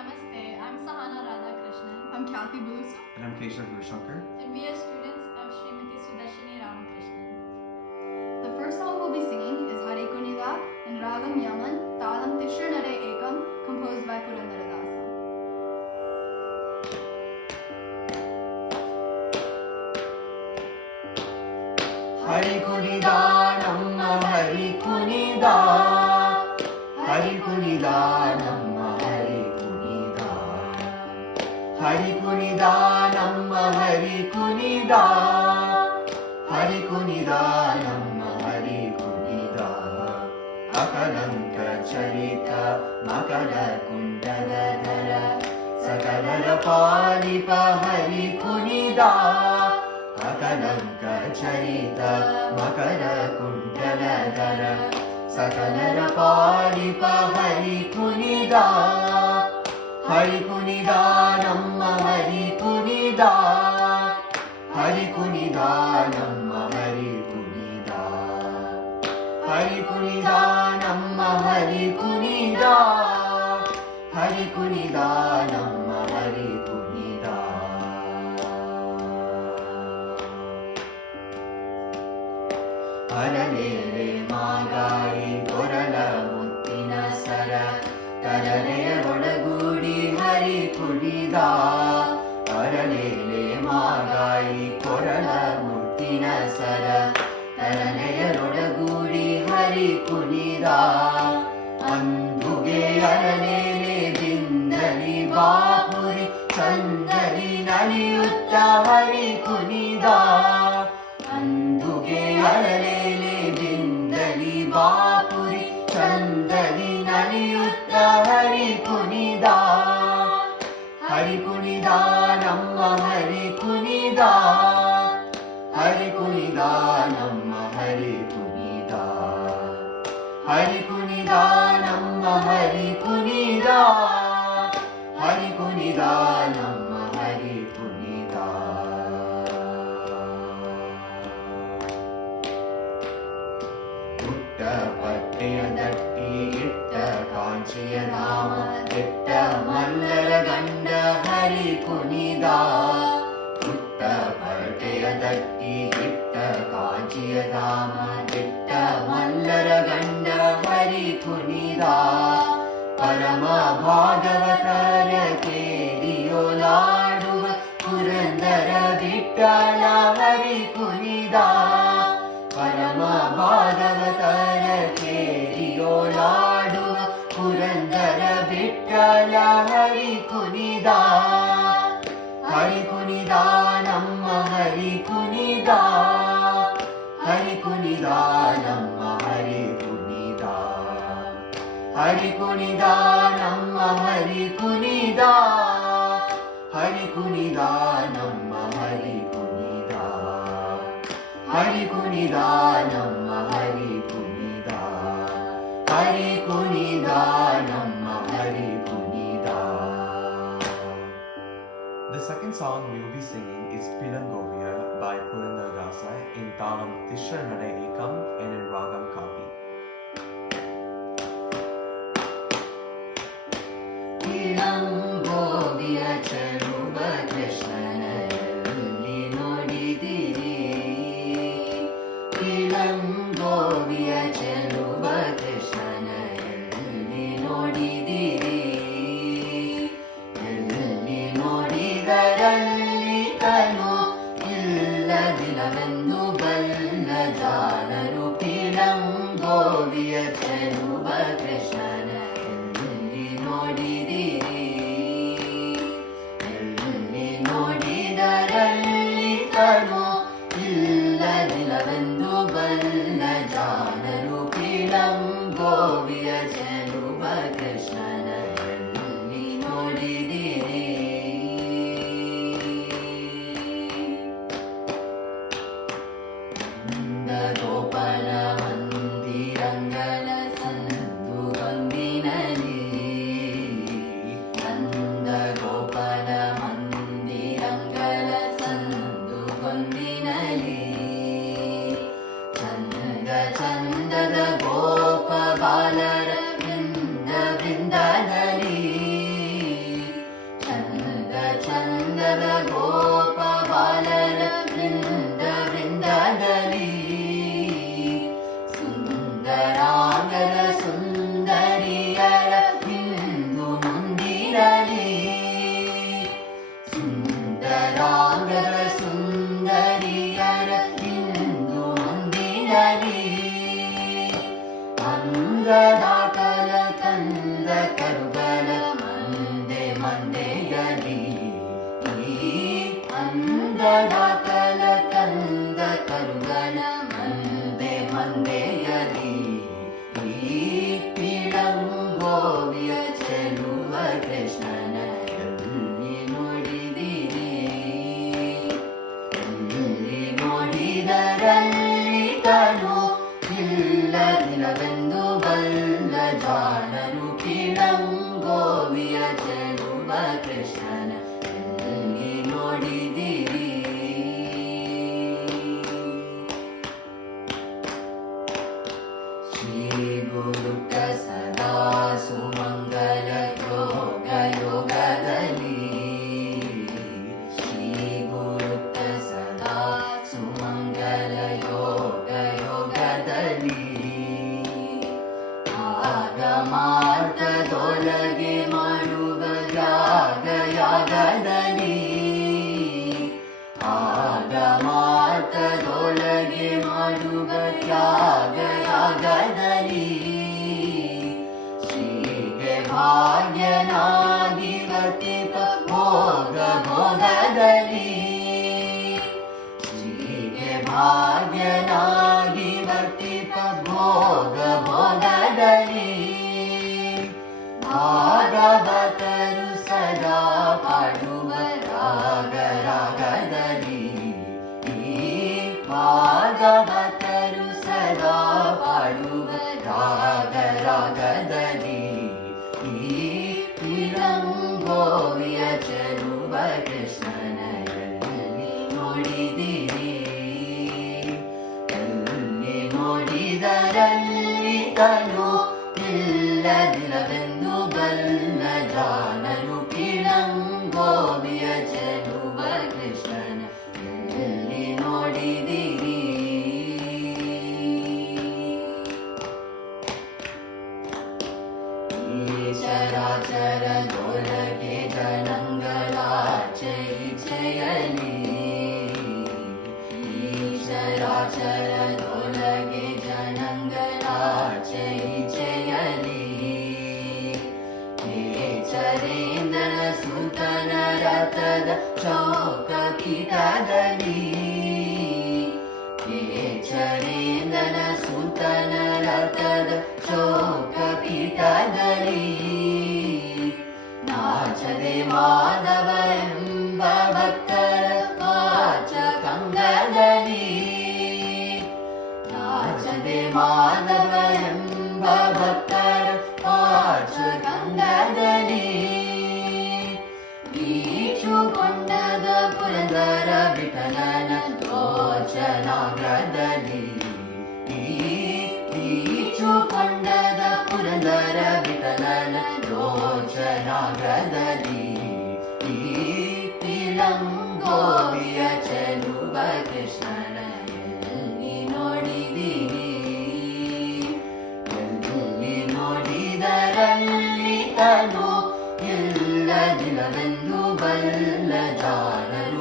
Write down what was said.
Namaste. I'm Sahana Radhakrishnan. I'm Kathy Bulusu. And I'm Keshav Gurushankar. And we are students of Srimati Sudarshini Ramakrishnan. The first song we'll be singing is Hari Kunida in Ragam Yaman, Talam Tishanare Ekam, composed by Purandaradasa. Hari Kunida, Namma Hari Kunida. Hari Kunida, Namma Hari Kunida. Hari Kunida, Namma Hari Kunida. Hari Kunida, Namma Hari Kunida. Akalanka Charita, Makara Kundaladhara, Sakalara Palipa Hari Kunida. Akalanka Charita, Makara Kundaladhara, Sakalara Palipa Hari Kunida. Hari Kunida, Namma Hari Kunida. Hari Kunida, Namma Hari Kunida. Hari Kunida, Namma Hari Kunida. Hari Kunida, Namma Hari Kunida. Aranere Magai Korala Muttina Sara, Taranere Rodagudi Hari Kunida. Aranere Magai Korala Muttina Sara, Taranere Rodagudi Hari Kunida. Anduge Aranere Bindali Bapuri, Chandari Naliyutta Hari Kunida. Anduge Aranere Bindali Bapuri, Chandari Naliyutta Hari Kunida. Hari Kunida, Namma Hari Kunida. Hari Kunida, Namma Hari Kunida. Hari Kunida, Namma Hari Kunida. Hari Kunida, Namma Hari Kunida. ಪುಟ್ಟ ಪಟ್ಟೆಯ ದಟ್ಟಿ ಇಟ್ಟ ಕಾಂಚಿಯ ಧಾಮ ಇಟ್ಟ ಮಲ್ಲರ ಗಂಡ ಹರಿ ಕುಣಿದ. ಪುಟ್ಟ ಪಟ್ಟೆಯ ದಟ್ಟಿ ಇಟ್ಟ ಕಾಂಚಿಯ ಧಾಮ ಇಟ್ಟ ಮಲ್ಲರ ಗಂಡ ಹರಿ ಕುಣಿದ. ಪರಮ ಭಾಗವತರ ಕೇರಿಯೊಲಾಡುವ ಪುರಂದರ ವಿಠ್ಠಲ ಹರಿ ಕುಣಿದ. ಪರಮ ಭಾಗವತರ ಕೇರಿಯೊಲಾಡುವ ಪುರಂದರ ವಿಠ್ಠಲ ಹರಿ ಕುಣಿದ. ಹರಿ ಕುಣಿದ, ನಮ್ಮ ಹರಿ ಕುಣಿದ. ಹರಿ ಕುಣಿದ, ನಮ್ಮ ಹರಿ ಕುಣಿದ. ಹರಿ ಕುಣಿದ, ನಮ್ಮ ಹರಿ ಕುಣಿದ. ಹರಿ ಕುಣಿದ, ನಮ್ಮ ಹರಿ ಕುಣಿದ. ಹರಿ ಕುಣಿದ, ನಮ್ಮ ಹರಿ ಕುಣಿದ. ಹರಿ ಕುಣಿದ, ನಮ್ಮ ಹರಿ ಕುಣಿದ. The second song we will be singing is Pilangovia by Purandaradasa in Talam Tishanare Ekam and in Ragam Kapi. Pilangovia ಚೆಲುವ ಕೃಷ್ಣನಲ್ಲಿ ನೋಡಿದಿರಿ. ಪಿಲಂಗೋವಿಯ ಚೆಲುವ ಕೃಷ್ಣನಲ್ಲಿ ನೋಡಿದಿರಿ. ಎಲ್ಲಿ ನೋಡಿದರಲ್ಲಿ ಕನು ಇಲ್ಲದಿಲ್ಲವೆಂದು ಬಲ್ಲ ಜಾಣರು. ಪಿಲಂಗೋವಿಯ ಚೆಲುವ ಕೃಷ್ಣನಲ್ಲಿ ನೋಡಿದಿರಿ. ಎಲ್ಲಿ ನೋಡಿದರಲ್ಲಿ ಕನು ಇಲ್ಲದಿಲ್ಲವೆಂದು ಬಲ್ಲ ಜಾಣರು. ಪಿಲಂಗೋವಿಯ ಚೆಲುವ ಕೃಷ್ಣನಲ್ಲಿ ನೋಡಿದಿರಿ. ಗೋಪಾಲ ಮಂದಿರಂಗಲ ಸಂದು ಗೊಂದಿನಲಿ. ನಂದ ಗೋಪಾಲ ಮಂದಿರಂಗಲ ಸಂದು ಗೊಂದಿನಲಿ. ಚಂದ ಚಂದದ ಗೋಪ ಬಾಲರ ಬೃಂದ ಬೃಂದದಲ್ಲಿ. ಕೃಷ್ಣನ ಎಲ್ಲಿ ನೋಡಿದಿರಿ ಎಲ್ಲಿ ನೋಡಿದರಲ್ಲಿ ತನು ಇಲ್ಲದಿಲ್ಲವೆಂದು ಬಲ್ಲ ಜಾಣರು ಕಿಳಂಗೋವಿಯ ಚೆಲುವ ಕೃಷ್ಣನ ಎಲ್ಲಿ ನೋಡಿದಿರಿ ಶ್ರೀ ಗುರುಕ ಸದಾ ಸುಮಂಗಲ ಯೋಗ ಯೋಗದಲ್ಲಿ ಶ್ರೀ ಗುರುಕ ಸದಾ ಸುಮಂಗಲ ಯೋಗ ಯೋಗದಲ್ಲಿ ಆಗಮಾರ್ಥದೊಳಗೆ ಮಾಡುವ ಯಾಗ ಯಾಗದಲ್ಲಿ ಆಗಮಾರ್ಥದೊಳಗೆ ಮಾಡುವ ಯಾಗ ಯಾಗದಲ್ಲಿ ಶ್ರೀಗೆ ಭಾಗ್ಯನಾಗಿ ವರ್ತಿಪ ಭೋಗ ಭೋಗದಲ್ಲಿ ಶ್ರೀಗೆ ಭಾಗ್ಯನಾಗಿ ವರ್ತಿಪ ಭೋಗ ಭೋಗದಲ್ಲಿ ಭಾಗವತರು ಸದಾ ಪಾಡುವ ರಾಗ ರಾಗದಲ್ಲಿ ಭಾಗವತರು ಸದಾ ಪಾಡುವ ರಾಗ ರಾಗದಲ್ಲಿ ಕಿಳಂಗೋವಿಯ ಚೆಲುವ ಕೃಷ್ಣನ ಎಲ್ಲಿ ನೋಡಿದಿರಿ ಎಲ್ಲಿ ನೋಡಿದರಲ್ಲಿ ತನು ಇಲ್ಲದಿಲ್ಲವೆಂದು ಬಲ್ಲ ಜಾಣರು ಕಿಳಂಗೋವಿಯ ಚೆಲುವ ಕೃಷ್ಣನ ಎಲ್ಲಿ ನೋಡಿದಿರಿ ಈ ಚರಾಚರದೊಳಗೆ ಜನಗಳಾಚೆಯಲಿ ಈ ಚರಾಚರದೊಳಗೆ ಜನಗಳಾಚೆಯಲಿ ಚರೇಂದ್ರನ ಸುತನ ರಥದ ಚೌಕ ಪೀಠದಲ್ಲಿ ಚರೇಂದ್ರನ ಸುತನ ರಥದ ಚೌಕ ಪೀಠದಲ್ಲಿ ನಾಚದೆ ಮಾಧವ ಎಂಬ ಭಕ್ತರ ವಾಚ ಕಂಗದಲ್ಲಿ ನಾಚದೆ ಮಾಧವ ಎಂಬ ಭಕ್ತರ ವಾಚ ಕಂಗದಲ್ಲಿ ಬೀಚುಕೊಂಡದ ಪುರಂದರ ವಿಠಲನ ಗೋಚನಾಗ್ರದಲ್ಲಿ ಬೀಚುಕೊಂಡದ ಪುರಂದರ ವಿಠಲನ ಗೋಚನಾಗ್ರದಲ್ಲಿ ಕಿಳಂಗೋವಿಯ ಚೆಲುವ ಕೃಷ್ಣನ ಎಲ್ಲಿ ನೋಡಿದಿರಿ ಎಲ್ಲಿ ನೋಡಿದರಲ್ಲಿ ತನು ಇಲ್ಲದಿಲ್ಲವೆಂದು ಬಲ್ಲ ಜಾಣರು